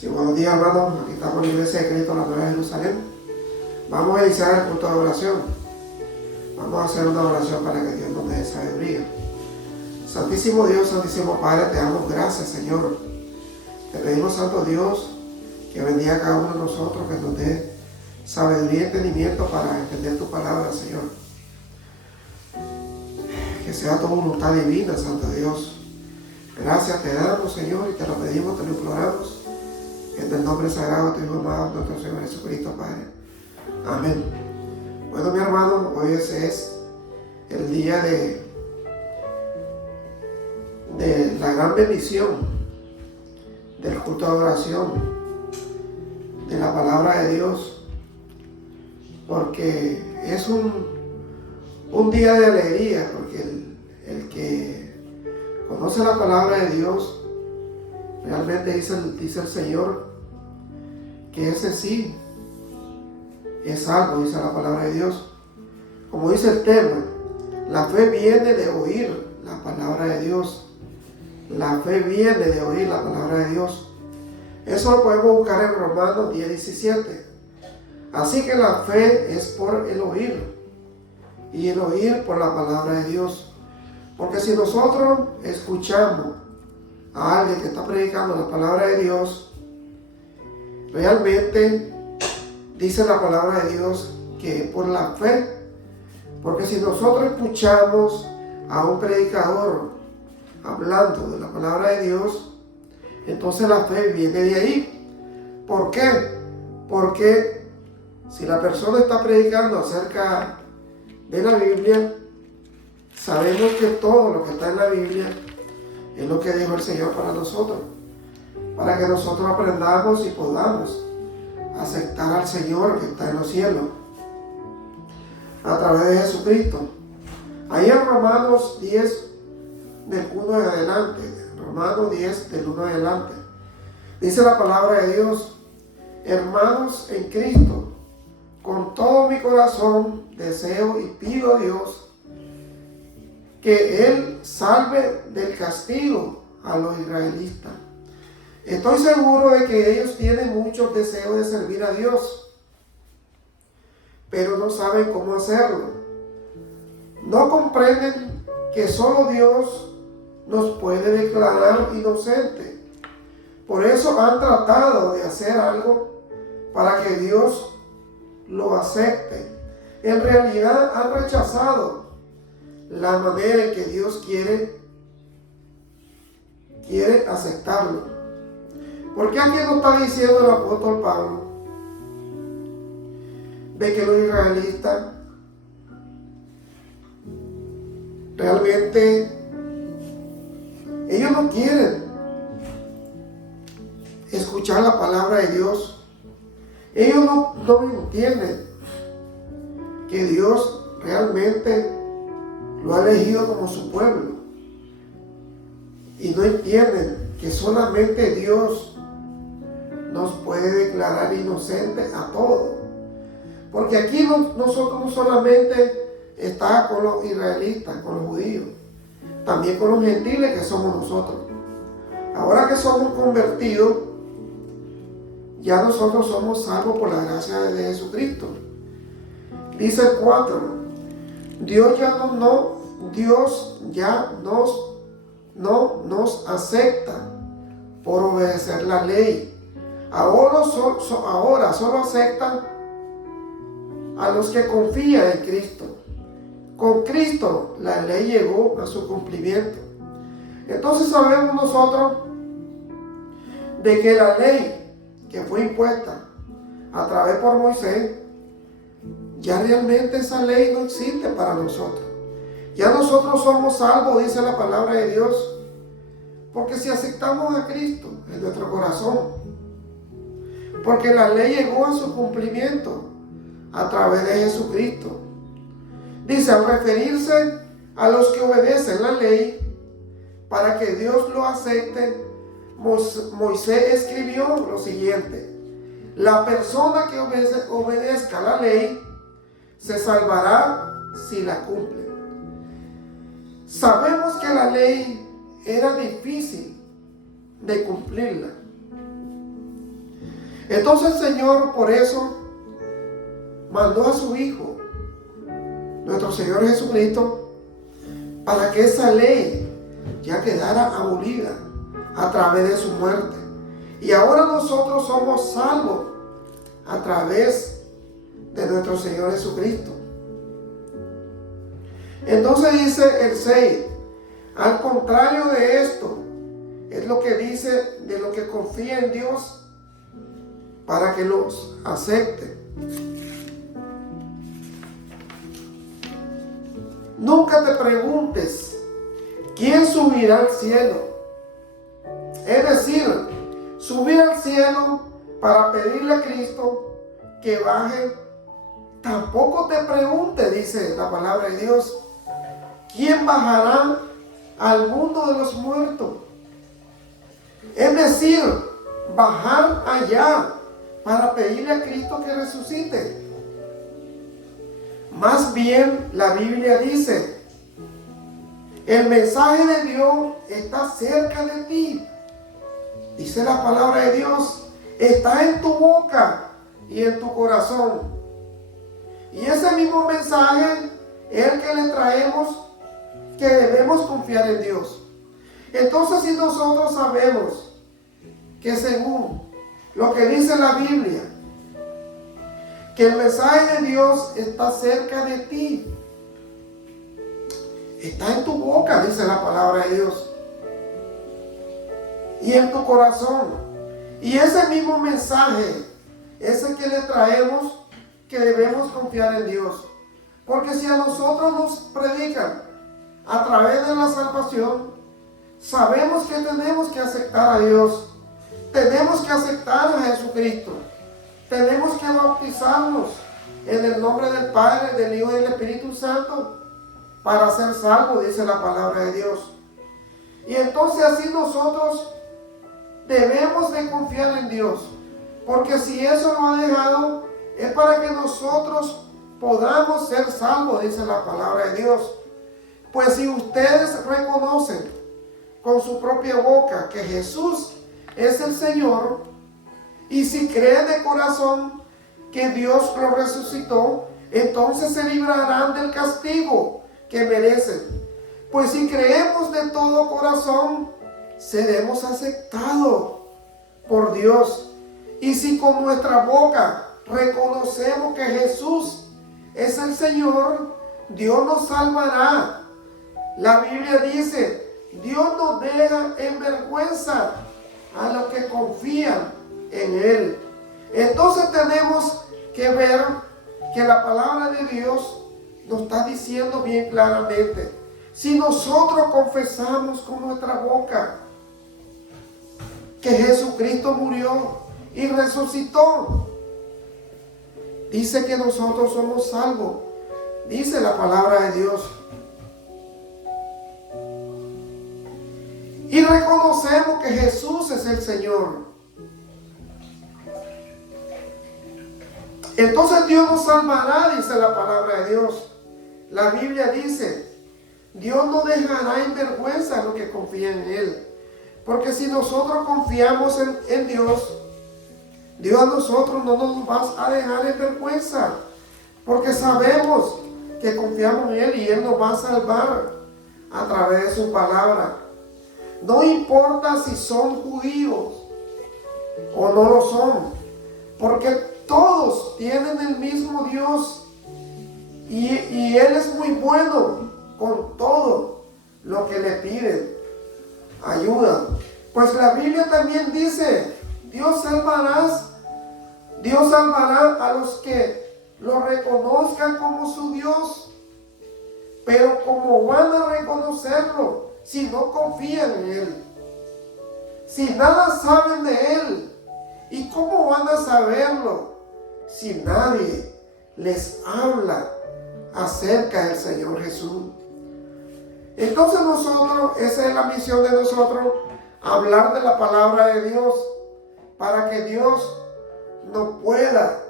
Sí, buenos días, hermanos. Aquí estamos en la Iglesia de Cristo, la Nueva Jerusalén. Vamos a iniciar el culto de oración. Vamos a hacer una oración para que Dios nos dé sabiduría. Santísimo Dios, Santísimo Padre, te damos gracias, Señor. Te pedimos, Santo Dios, que bendiga a cada uno de nosotros, que nos dé sabiduría y entendimiento para entender tu palabra, Señor. Que sea tu voluntad divina, Santo Dios. Gracias te damos, Señor, y te lo pedimos, te lo imploramos. En el nombre sagrado de tu Hijo amado, nuestro Señor Jesucristo, Padre. Amén. Bueno, mi hermano, hoy ese es el día de la gran bendición del culto de oración, de la palabra de Dios, porque es un día de alegría, porque el que conoce la palabra de Dios, realmente dice el Señor que ese sí es salvo, dice la palabra de Dios. Como dice el tema, la fe viene de oír la palabra de Dios. La fe viene de oír la palabra de Dios. Eso lo podemos buscar en Romanos 10:17. Así que la fe es por el oír, y el oír por la palabra de Dios. Porque si nosotros escuchamos a alguien que está predicando la palabra de Dios, realmente dice la palabra de Dios que por la fe, porque si nosotros escuchamos a un predicador hablando de la palabra de Dios, entonces la fe viene de ahí. ¿Por qué? Porque si la persona está predicando acerca de la Biblia, sabemos que todo lo que está en la Biblia es lo que dijo el Señor para nosotros, para que nosotros aprendamos y podamos aceptar al Señor que está en los cielos a través de Jesucristo. Ahí en Romanos 10 del 1 en adelante, Romanos 10 del 1 en adelante, dice la palabra de Dios: hermanos en Cristo, con todo mi corazón deseo y pido a Dios que Él salve del castigo a los israelitas. Estoy seguro de que ellos tienen muchos deseos de servir a Dios, pero no saben cómo hacerlo. No comprenden que solo Dios nos puede declarar inocentes. Por eso han tratado de hacer algo para que Dios lo acepte. En realidad han rechazado la manera en que Dios quiere aceptarlo. Porque aquí nos está diciendo el apóstol Pablo de que los israelitas realmente ellos no quieren escuchar la palabra de Dios. Ellos no entienden que Dios realmente lo ha elegido como su pueblo, y no entienden que solamente Dios nos puede declarar inocentes a todos. Porque aquí nosotros no solamente está con los israelitas, con los judíos, también con los gentiles que somos nosotros. Ahora que somos convertidos, ya nosotros somos salvos por la gracia de Jesucristo. Dice el 4, Dios ya no nos acepta por obedecer la ley. Ahora solo aceptan a los que confían en Cristo. Con Cristo la ley llegó a su cumplimiento. Entonces sabemos nosotros de que la ley que fue impuesta a través por Moisés, ya realmente esa ley no existe para nosotros. Ya nosotros somos salvos, dice la palabra de Dios, porque si aceptamos a Cristo en nuestro corazón, porque la ley llegó a su cumplimiento a través de Jesucristo. Dice, al referirse a los que obedecen la ley para que Dios lo acepte, Moisés escribió lo siguiente: la persona que obedezca la ley se salvará si la cumple. Sabemos que la ley era difícil de cumplirla. Entonces el Señor por eso mandó a su Hijo, nuestro Señor Jesucristo, para que esa ley ya quedara abolida a través de su muerte. Y ahora nosotros somos salvos a través de nuestro Señor Jesucristo. Entonces dice el 6, al contrario de esto, es lo que dice de lo que confía en Dios para que los acepte. Nunca te preguntes quién subirá al cielo. Es decir, subir al cielo para pedirle a Cristo que baje. Tampoco te preguntes, dice la palabra de Dios, quién bajará al mundo de los muertos. Es decir, bajar allá para pedirle a Cristo que resucite. Más bien la Biblia dice, el mensaje de Dios está cerca de ti. Dice la palabra de Dios, está en tu boca y en tu corazón. Y ese mismo mensaje es el que le traemos, que debemos confiar en Dios. Entonces, si nosotros sabemos que según lo que dice la Biblia, que el mensaje de Dios está cerca de ti, está en tu boca, dice la palabra de Dios, y en tu corazón. Y ese mismo mensaje es el que le traemos, que debemos confiar en Dios. Porque si a nosotros nos predican a través de la salvación, sabemos que tenemos que aceptar a Dios. Tenemos que aceptar a Jesucristo. Tenemos que bautizarnos en el nombre del Padre, del Hijo y del Espíritu Santo para ser salvos, dice la palabra de Dios. Y entonces así nosotros debemos de confiar en Dios, porque si eso lo ha dejado, es para que nosotros podamos ser salvos, dice la palabra de Dios. Pues si ustedes reconocen con su propia boca que Jesús es el Señor, y si creen de corazón que Dios lo resucitó, entonces se librarán del castigo que merecen. Pues si creemos de todo corazón, seremos aceptados por Dios. Y si con nuestra boca reconocemos que Jesús es el Señor, Dios nos salvará. La Biblia dice, Dios nos deja en vergüenza a los que confían en Él. Entonces tenemos que ver que la palabra de Dios nos está diciendo bien claramente, si nosotros confesamos con nuestra boca que Jesucristo murió y resucitó, dice que nosotros somos salvos, dice la palabra de Dios. Y reconocemos que Jesús es el Señor. Entonces Dios nos salvará, dice la palabra de Dios. La Biblia dice, Dios no dejará en vergüenza a los que confían en Él. Porque si nosotros confiamos en Dios, Dios a nosotros no nos va a dejar en vergüenza. Porque sabemos que confiamos en Él y Él nos va a salvar a través de su palabra. No importa si son judíos o no lo son, porque todos tienen el mismo Dios y Él es muy bueno con todo lo que le piden ayuda. Pues la Biblia también dice, Dios salvará a los que lo reconozcan como su Dios. Pero ¿cómo van a reconocerlo si no confían en Él? Si nada saben de Él, ¿y cómo van a saberlo si nadie les habla acerca del Señor Jesús? Entonces nosotros, esa es la misión de nosotros, hablar de la palabra de Dios, para que Dios nos pueda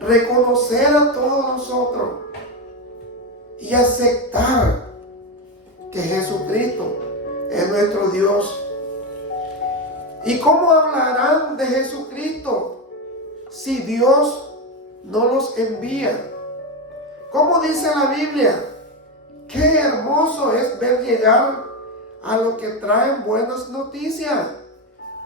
reconocer a todos nosotros y aceptar que Jesucristo es nuestro Dios. ¿Y cómo hablarán de Jesucristo si Dios no los envía? Como dice la Biblia, qué hermoso es ver llegar a los que traen buenas noticias,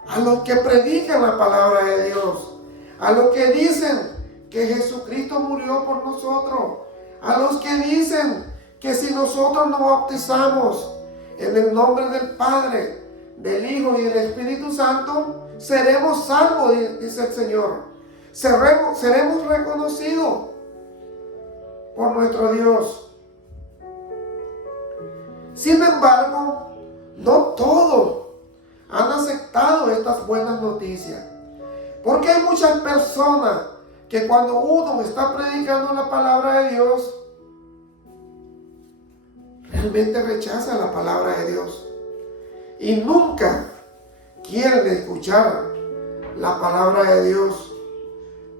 a los que predican la palabra de Dios, a los que dicen que Jesucristo murió por nosotros, a los que dicen que si nosotros nos bautizamos en el nombre del Padre, del Hijo y del Espíritu Santo, seremos salvos, dice el Señor. Seremos reconocidos por nuestro Dios. Sin embargo, no todos han aceptado estas buenas noticias, porque hay muchas personas que cuando uno está predicando la palabra de Dios, realmente rechaza la palabra de Dios y nunca quieren escuchar la palabra de Dios.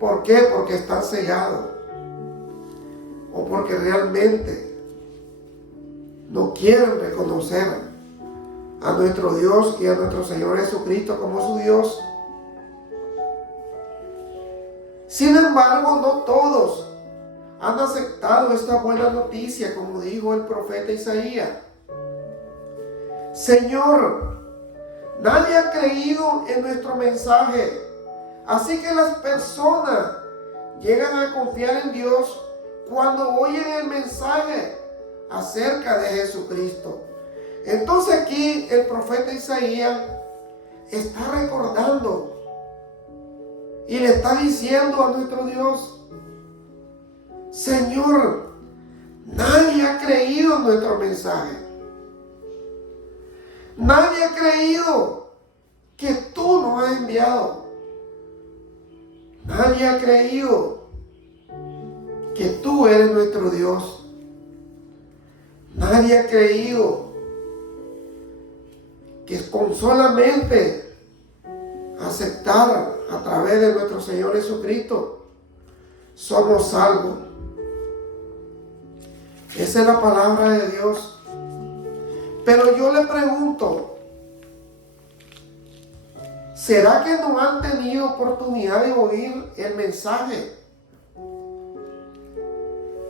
¿Por qué? Porque están cegados o porque realmente no quieren reconocer a nuestro Dios y a nuestro Señor Jesucristo como su Dios. Sin embargo, no todos han aceptado esta buena noticia, como dijo el profeta Isaías. Señor, nadie ha creído en nuestro mensaje, así que las personas llegan a confiar en Dios cuando oyen el mensaje acerca de Jesucristo. Entonces aquí el profeta Isaías está recordando y le está diciendo a nuestro Dios: Señor, nadie ha creído en nuestro mensaje. Nadie ha creído que tú nos has enviado. Nadie ha creído que tú eres nuestro Dios. Nadie ha creído que con solamente aceptar a través de nuestro Señor Jesucristo somos salvos. Esa es la palabra de Dios. Pero yo le pregunto, ¿será que no han tenido oportunidad de oír el mensaje?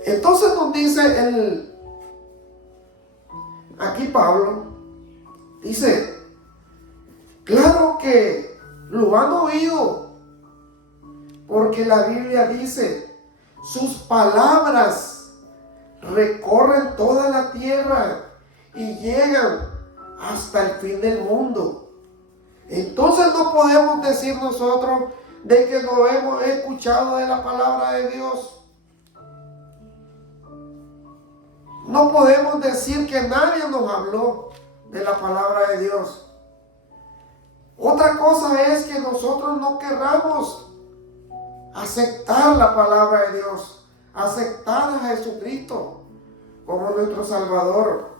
Entonces nos dice aquí Pablo, dice, claro que lo han oído, porque la Biblia dice, sus palabras recorren toda la tierra y llegan hasta el fin del mundo. Entonces no podemos decir nosotros de que no hemos escuchado de la palabra de Dios. No podemos decir que nadie nos habló de la palabra de Dios. Otra cosa es que nosotros no querramos aceptar la palabra de Dios, aceptar a Jesucristo como nuestro Salvador,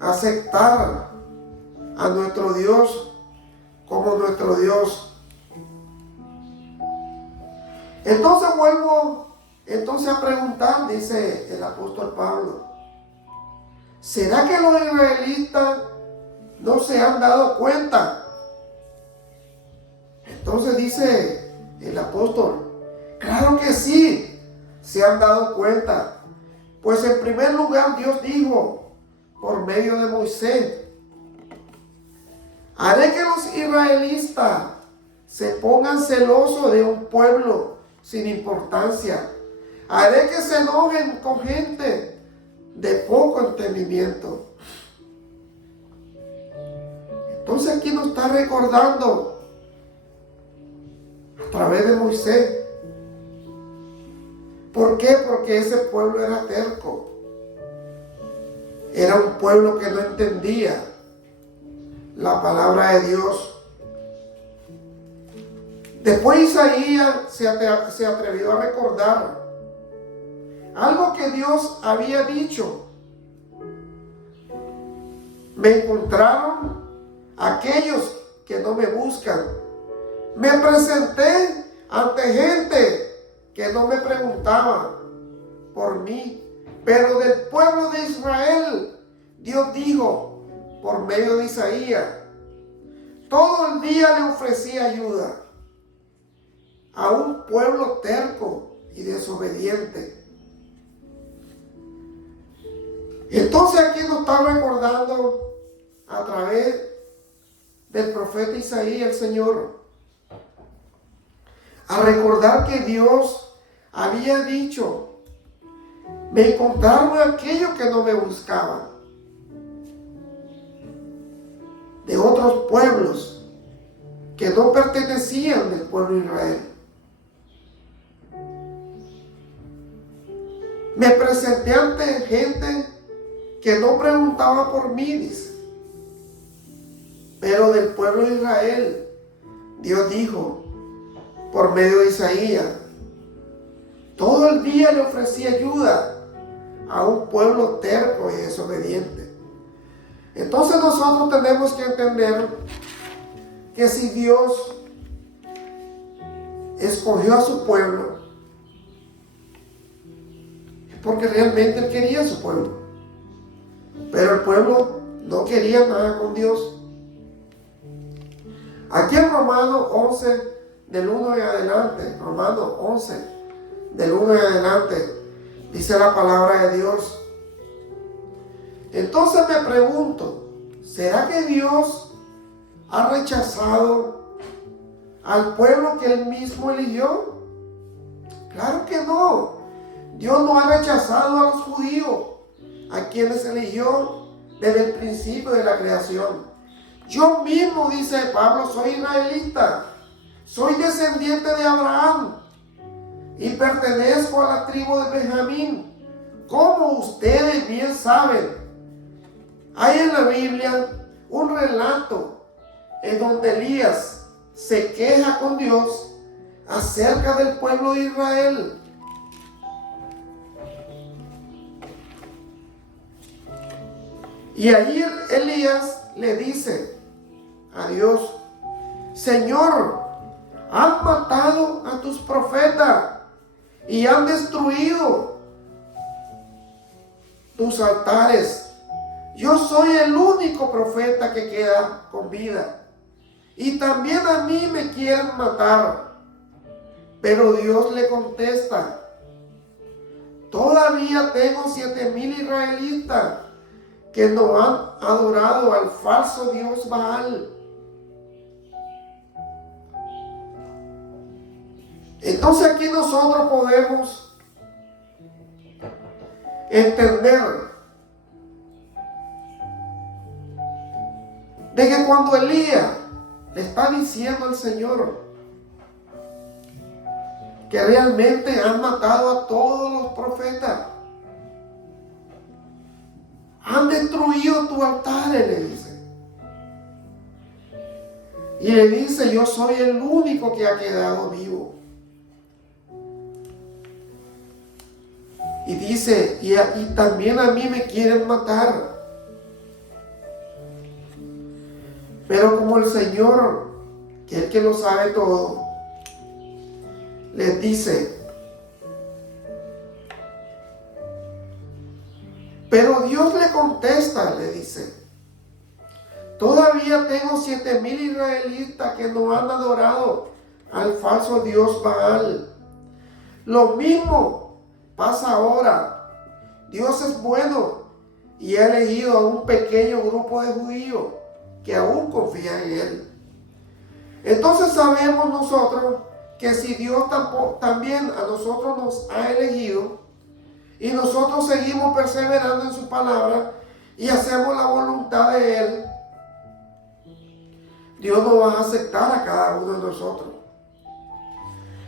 aceptar a nuestro Dios como nuestro Dios. Entonces vuelvo a preguntar, dice el apóstol Pablo, ¿será que los israelitas no se han dado cuenta? Entonces dice el apóstol, claro que sí, se han dado cuenta. Pues en primer lugar Dios dijo por medio de Moisés, haré que los israelitas se pongan celosos de un pueblo sin importancia. Haré que se enojen con gente de poco entendimiento. Entonces aquí nos está recordando a través de Moisés. ¿Por qué? Porque ese pueblo era terco. Era un pueblo que no entendía la palabra de Dios. Después Isaías se atrevió a recordar algo que Dios había dicho. Me encontraron aquellos que no me buscan. Me presenté ante gente que no me preguntaba por mí. Pero del pueblo de Israel, Dios dijo por medio de Isaías, todo el día le ofrecía ayuda a un pueblo terco y desobediente. Entonces aquí nos está recordando a través del profeta Isaías el Señor, a recordar que Dios había dicho: me encontraron aquellos que no me buscaban, de otros pueblos que no pertenecían del pueblo de Israel. Me presenté ante gente que no preguntaba por mí, dice. Pero del pueblo de Israel, Dios dijo por medio de Isaías: todo el día le ofrecí ayuda a un pueblo terco y desobediente. Entonces nosotros tenemos que entender que si Dios escogió a su pueblo, es porque realmente Él quería a su pueblo. Pero el pueblo no quería nada con Dios. Aquí en Romanos 11, del 1 en adelante, Romanos 11, del 1 en adelante, dice la palabra de Dios: entonces me pregunto, ¿será que Dios ha rechazado al pueblo que Él mismo eligió? Claro que no. Dios no ha rechazado a los judíos, a quienes eligió desde el principio de la creación. Yo mismo, dice Pablo, soy israelita, soy descendiente de Abraham y pertenezco a la tribu de Benjamín. Como ustedes bien saben, hay en la Biblia un relato en donde Elías se queja con Dios acerca del pueblo de Israel. Y allí Elías le dice a Dios: Señor, han matado a tus profetas y han destruido tus altares. Yo soy el único profeta que queda con vida, y también a mí me quieren matar. Pero Dios le contesta: todavía tengo 7,000 israelitas que no han adorado al falso Dios Baal. Entonces aquí nosotros podemos entender de que cuando Elías le está diciendo al Señor que realmente han matado a todos los profetas, han destruido tu altar, le dice. Y le dice: yo soy el único que ha quedado vivo. Y dice: y también a mí me quieren matar. Pero como el Señor, que es el que lo sabe todo, les dice: pero Dios le contesta, le dice: todavía tengo 7,000 israelitas que no han adorado al falso Dios Baal. Lo mismo pasa ahora. Dios es bueno y ha elegido a un pequeño grupo de judíos que aún confían en Él. Entonces sabemos nosotros que si Dios también a nosotros nos ha elegido y nosotros seguimos perseverando en su palabra y hacemos la voluntad de Él, Dios nos va a aceptar a cada uno de nosotros.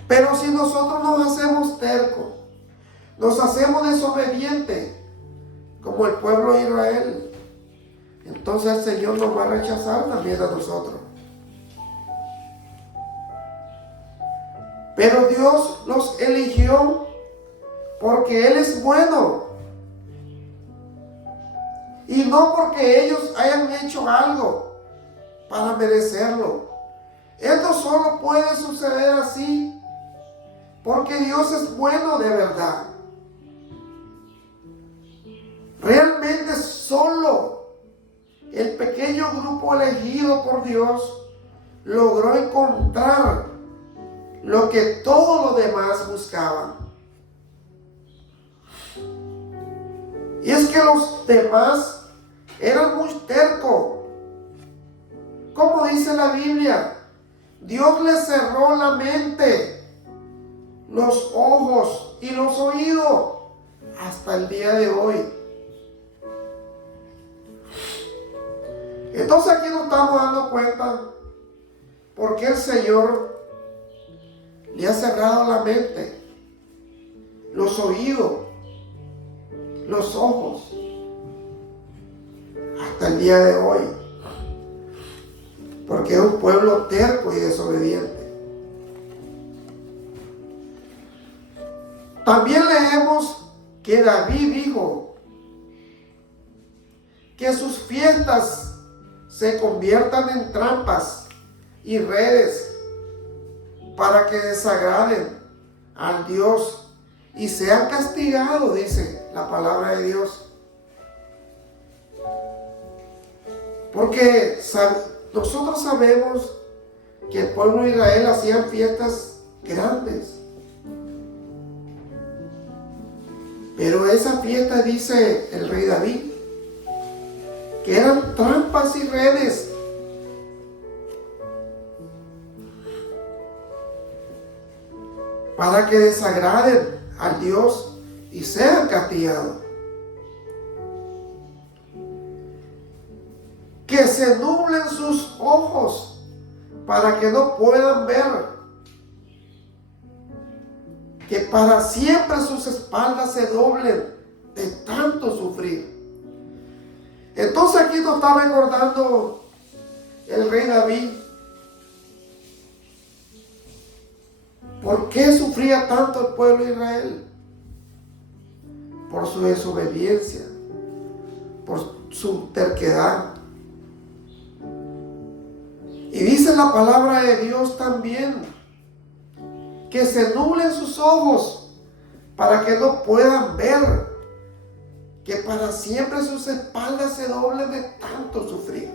Pero si nosotros nos hacemos tercos, nos hacemos desobedientes, como el pueblo de Israel, entonces el Señor nos va a rechazar también a nosotros. Pero Dios los eligió porque Él es bueno, y no porque ellos hayan hecho algo para merecerlo. Esto solo puede suceder así porque Dios es bueno de verdad. Realmente solo el pequeño grupo elegido por Dios logró encontrar lo que todos los demás buscaban. Y es que los demás eran muy tercos. Como dice la Biblia, Dios les cerró la mente, los ojos y los oídos hasta el día de hoy. Entonces aquí nos estamos dando cuenta por qué el Señor le ha cerrado la mente, los oídos, los ojos hasta el día de hoy. Porque es un pueblo terco y desobediente. También leemos que David dijo que sus fiestas se conviertan en trampas y redes para que desagraden al Dios y sean castigados, dice la palabra de Dios. Porque nosotros sabemos que el pueblo de Israel hacían fiestas grandes. Pero esa fiesta, dice el rey David, que eran trampas y redes para que desagraden al Dios y sean castigados. Que se nublen sus ojos para que no puedan ver. Que para siempre sus espaldas se doblen de tanto sufrir. Entonces aquí nos está recordando el rey David por qué sufría tanto el pueblo de Israel. Por su desobediencia, por su terquedad. Y dice la palabra de Dios también que se nublen sus ojos para que no puedan ver, que para siempre sus espaldas se doblen de tanto sufrir.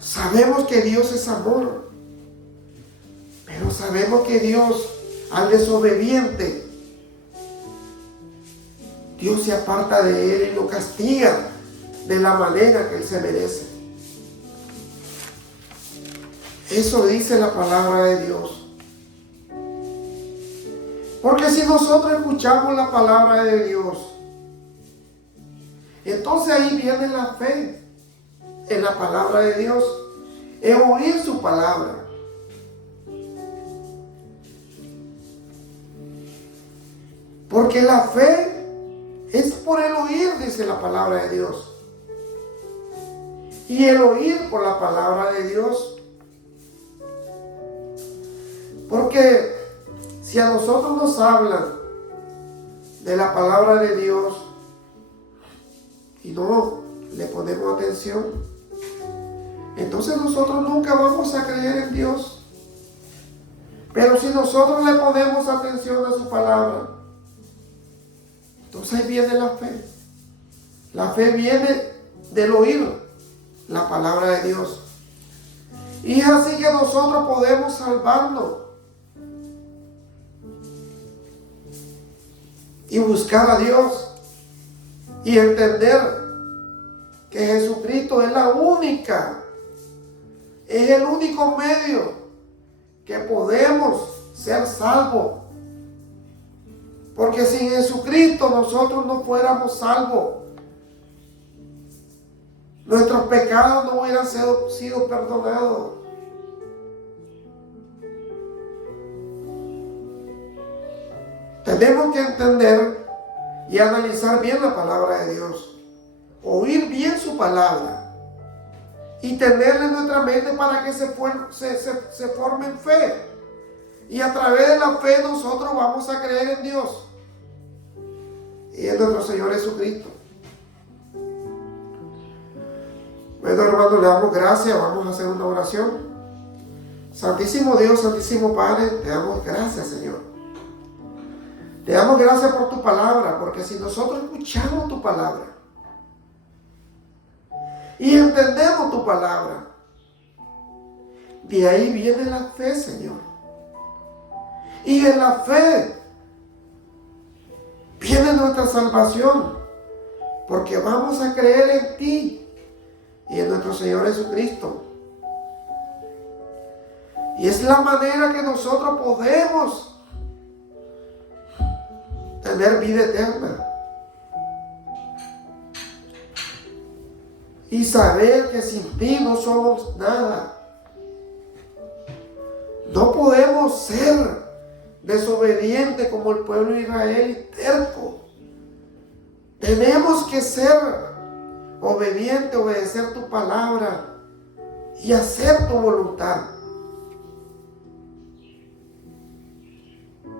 Sabemos que Dios es amor, pero sabemos que Dios, al desobediente, Dios se aparta de él y lo castiga de la manera que él se merece. Eso dice la palabra de Dios. Porque si nosotros escuchamos la palabra de Dios, entonces ahí viene la fe en la palabra de Dios, en oír su palabra. Porque la fe es por el oír, dice la palabra de Dios. Y el oír por la palabra de Dios. Porque si a nosotros nos hablan de la palabra de Dios y no le ponemos atención, entonces nosotros nunca vamos a creer en Dios. Pero si nosotros le ponemos atención a su palabra, entonces ahí viene la fe. La fe viene del oír la palabra de Dios. Y es así que nosotros podemos salvarnos y buscar a Dios y entender que Jesucristo es es el único medio que podemos ser salvos. Porque sin Jesucristo nosotros no fuéramos salvos. Nuestros pecados no hubieran sido perdonados. Tenemos que entender y analizar bien la palabra de Dios. Oír bien su palabra. Y tenerla en nuestra mente para que se forme en fe. Y a través de la fe nosotros vamos a creer en Dios. Y en nuestro Señor Jesucristo. Bueno, hermano, le damos gracias. Vamos a hacer una oración. Santísimo Dios, Santísimo Padre, te damos gracias, Señor. Te damos gracias por tu palabra, porque si nosotros escuchamos tu palabra y entendemos tu palabra. De ahí viene la fe, Señor. Y en la fe viene nuestra salvación, porque vamos a creer en ti y en nuestro Señor Jesucristo. Y es la manera que nosotros podemos tener vida eterna. Y saber que sin ti no somos nada. No podemos ser desobedientes como el pueblo de Israel y terco. Tenemos que ser obedientes, obedecer tu palabra y hacer tu voluntad.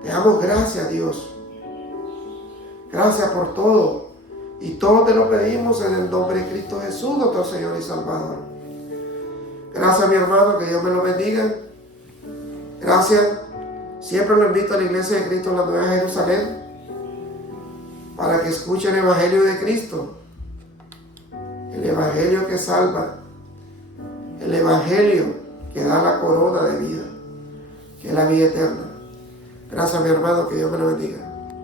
Te damos gracias, Dios. Gracias por todo. Y todo te lo pedimos en el nombre de Cristo Jesús, nuestro Señor y Salvador. Gracias, mi hermano, que Dios me lo bendiga. Gracias. Siempre lo invito a la Iglesia de Cristo en la Nueva Jerusalén para que escuchen el Evangelio de Cristo. El Evangelio que salva. El Evangelio que da la corona de vida, que es la vida eterna. Gracias, mi hermano, que Dios me lo bendiga.